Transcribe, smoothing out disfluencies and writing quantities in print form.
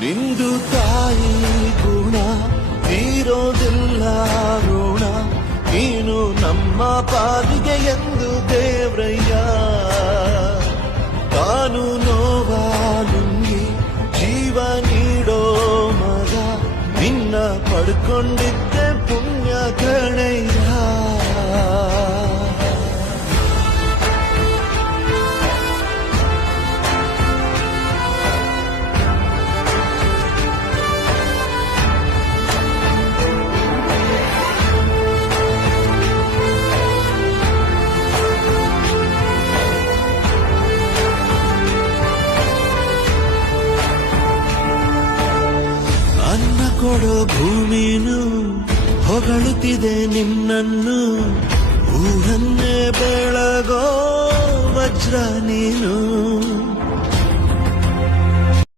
ನಿಂದು ತಾಯಿ ಗುಣ ತೀರೋದಿಲ್ಲ ಋಣ, ನೀನು ನಮ್ಮ ಪಾಲಿಗೆ ಎಂದು ದೇವ್ರಯ್ಯ. ತಾನು ನೋವ ನುಂಗಿ ಜೀವ ನೀಡೋ ಮಗ, ನಿನ್ನ ಪಡ್ಕೊಂಡಿದ್ದೆ ಪುಣ್ಯ ಗಣಯ್ಯ. ಅನ್ನ ಕೊಡೋ ಭೂಮಿನು ಹೊಗಳುತ್ತಿದೆ ನಿನ್ನನ್ನು, ಊರನ್ನೇ ಬೆಳಗೋ ವಜ್ರ ನೀನು.